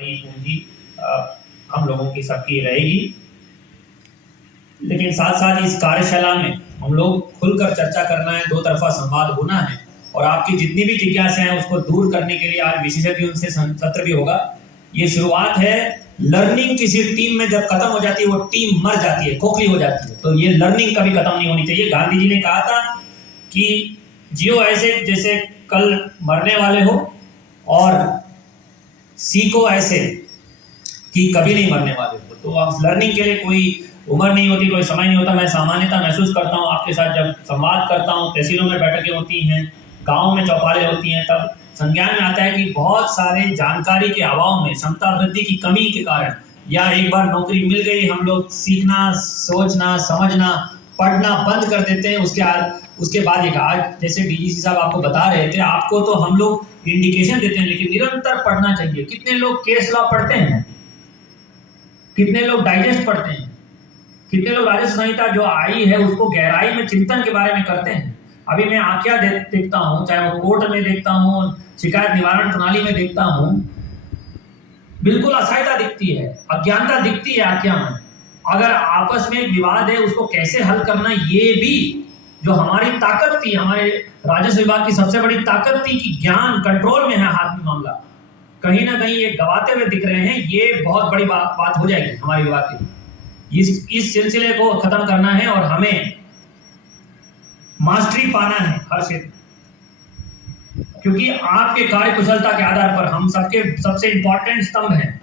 बड़ी पूंजी हम लोगों की सबकी रहेगी। लेकिन साथ साथ इस कार्यशाला में हम लोग खुलकर चर्चा करना है, दो तरफा संवाद होना है और आपकी जितनी भी जिज्ञासाएं हैं उसको दूर करने के लिए आज विशेषज्ञों से सत्र भी होगा। ये शुरुआत है। लर्निंग किसी टीम में जब खत्म हो जाती है वो टीम मर जाती है, खोखली हो जाती है, तो ये लर्निंग कभी खत्म नहीं होनी चाहिए। गांधी जी ने कहा था कि जियो ऐसे जैसे कल मरने वाले हो और सीखो ऐसे कि कभी नहीं मरने वाले हो। तो आप लर्निंग के लिए कोई उम्र नहीं होती, कोई समय नहीं होता। मैं सामान्यता महसूस करता हूँ आपके साथ जब संवाद करता हूँ, तहसीलों में बैठकें होती हैं, गाँव में चौपालें होती हैं, तब संज्ञान में आता है कि बहुत सारे जानकारी के अभाव में, क्षमता वृद्धि की कमी के कारण, या एक बार नौकरी मिल गई हम लोग सीखना, सोचना, समझना, पढ़ना बंद कर देते हैं। उसके बाद एक आज जैसे डीजीसी साहब आपको बता रहे थे, आपको तो हम लोग इंडिकेशन देते हैं लेकिन निरंतर पढ़ना चाहिए। कितने लोग केस लॉ पढ़ते हैं, कितने लोग डाइजेस्ट पढ़ते हैं, कितने लोग राजस्व संहिता जो आई है उसको गहराई में चिंतन के बारे में करते हैं। अभी मैं आख्या देखता हूँ, चाहे वो कोर्ट में देखता हूँ, शिकायत निवारण प्रणाली में देखता हूँ, बिल्कुल असहायता दिखती है, अज्ञानता दिखती है आख्या में। अगर आपस में विवाद है उसको कैसे हल करना, ये भी जो हमारी ताकत थी, हमारे राजस्व विभाग की सबसे बड़ी ताकत थी कि ज्ञान कंट्रोल में है हाथ में मामला, कहीं ना कहीं ये गवाते हुए दिख रहे हैं। ये बहुत बड़ी बात हो जाएगी हमारे विभाग के लिए। इस सिलसिले को खत्म करना है और हमें मास्टरी पाना है हर क्षेत्र, क्योंकि आपके कार्य कुशलता के आधार पर हम सबके सबसे इंपॉर्टेंट स्तंभ हैं।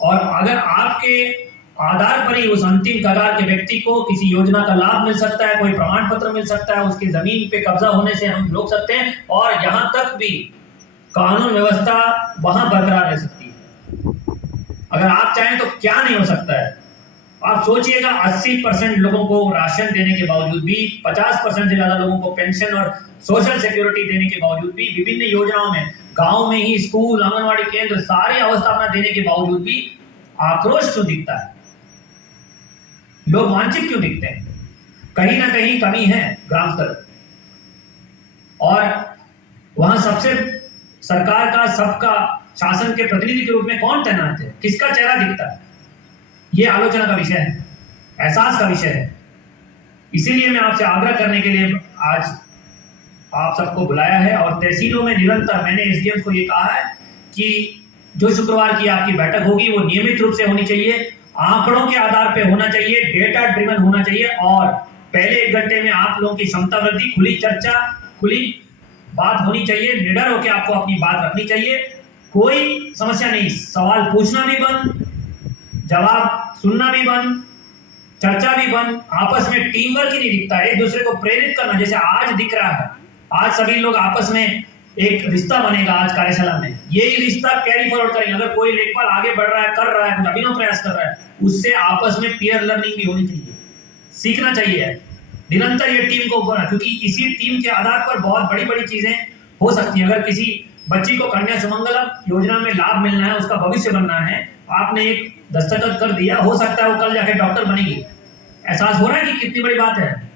और अगर आपके आधार पर ही उस अंतिम कगार के व्यक्ति को किसी योजना का लाभ मिल सकता है, कोई प्रमाण पत्र मिल सकता है, उसकी जमीन पे कब्जा होने से हम रोक सकते हैं, और यहां तक भी कानून व्यवस्था वहां बरकरार रह सकती है। अगर आप चाहें तो क्या नहीं हो सकता है। आप सोचिएगा, 80% लोगों को राशन देने के बावजूद भी, 50% से ज्यादा लोगों को पेंशन और सोशल सिक्योरिटी देने के बावजूद भी, विभिन्न योजनाओं में गांव में ही स्कूल, आंगनवाड़ी केंद्र, सारी अवस्थापना देने के बावजूद भी आक्रोश क्यों दिखता है, लोग वांछित क्यों दिखते हैं? कहीं ना कहीं कमी है ग्राम स्तर, और वहां सबसे सरकार का, सबका शासन के प्रतिनिधि के रूप में कौन तैनात है, किसका चेहरा दिखता है, ये आलोचना का विषय है, एहसास का विषय है। इसीलिए मैं आपसे आग्रह करने के लिए आज आप सबको बुलाया है। और तहसीलों में निरंतर मैंने एसडीएम को ये कहा है कि जो शुक्रवार की आपकी बैठक होगी वो नियमित रूप से होनी चाहिए, आंकड़ों के आधार पे होना चाहिए, डेटा ड्रिवन होना चाहिए, और पहले 1 घंटे में आप लोगों की क्षमता वृद्धि, खुली चर्चा, खुली बात होनी चाहिए, निडर होकर आपको अपनी बात रखनी चाहिए। कोई समस्या नहीं, सवाल पूछना भी बंद, जवाब सुनना भी बंद, चर्चा भी बंद, आपस में टीम वर्क ही नहीं दिखता है, एक दूसरे को प्रेरित करना जैसे आज दिख रहा है। आज सभी लोग आपस में एक रिश्ता बनेगा आज कार्यशाला में, यही रिश्ता कैरी फॉरवर्ड करेंगे। अगर कोई लेखपाल आगे बढ़ रहा है, कर रहा है, कुछ अभिनव प्रयास कर रहा है, उससे आपस में पीयर लर्निंग भी होनी चाहिए, सीखना चाहिए निरंतर ये टीम को ऊपर, क्योंकि इसी टीम के आधार पर बहुत बड़ी बड़ी चीजें हो सकती है। अगर किसी बच्ची को कन्या सुमंगलम योजना में लाभ मिलना है, उसका भविष्य बनना है, आपने एक दस्तखत कर दिया, हो सकता है वो कल जाके डॉक्टर बनेगी। एहसास हो रहा है कि कितनी बड़ी बात है।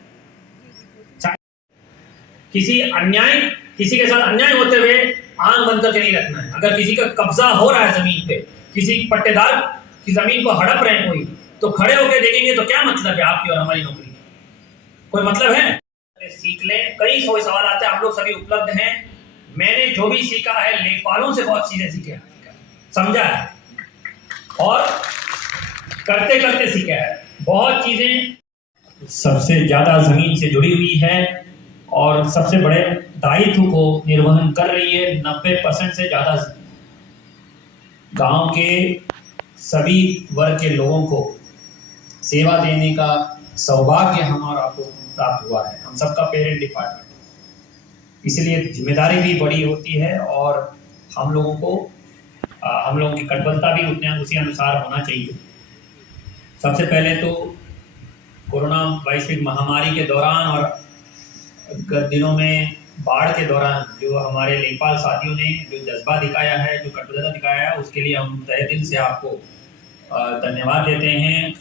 किसी के साथ अन्याय होते हुए आंख बंद करके नहीं रखना है। अगर किसी का कब्जा हो रहा है जमीन पे, किसी पट्टेदार की जमीन को हड़प रहे हैं कोई, तो खड़े होकर देखेंगे तो क्या मतलब है आपकी और हमारी नौकरी, कोई मतलब है? सीख लें। कई सवाल आते हैं, हम लोग सभी उपलब्ध हैं। मैंने जो भी सीखा है लेखपालों से बहुत चीजें सीखे, समझा है और करते करते सीखा है। बहुत चीजें सबसे ज्यादा जमीन से जुड़ी हुई है और सबसे बड़े दायित्व को निर्वहन कर रही है। 90% से ज्यादा गांव के सभी वर्ग के लोगों को सेवा देने का सौभाग्य हमारा को प्राप्त हुआ है। हम सबका पेरेंट डिपार्टमेंट, इसलिए जिम्मेदारी भी बड़ी होती है और हम लोगों की कटिबद्धता भी उसी अनुसार होना चाहिए। सबसे पहले तो कोरोना वैश्विक महामारी के दौरान और गत दिनों में बाढ़ के दौरान जो हमारे लेखपाल साथियों ने जो जज्बा दिखाया है, जो कटिबद्धता दिखाया है, उसके लिए हम तहे दिल से आपको धन्यवाद देते हैं।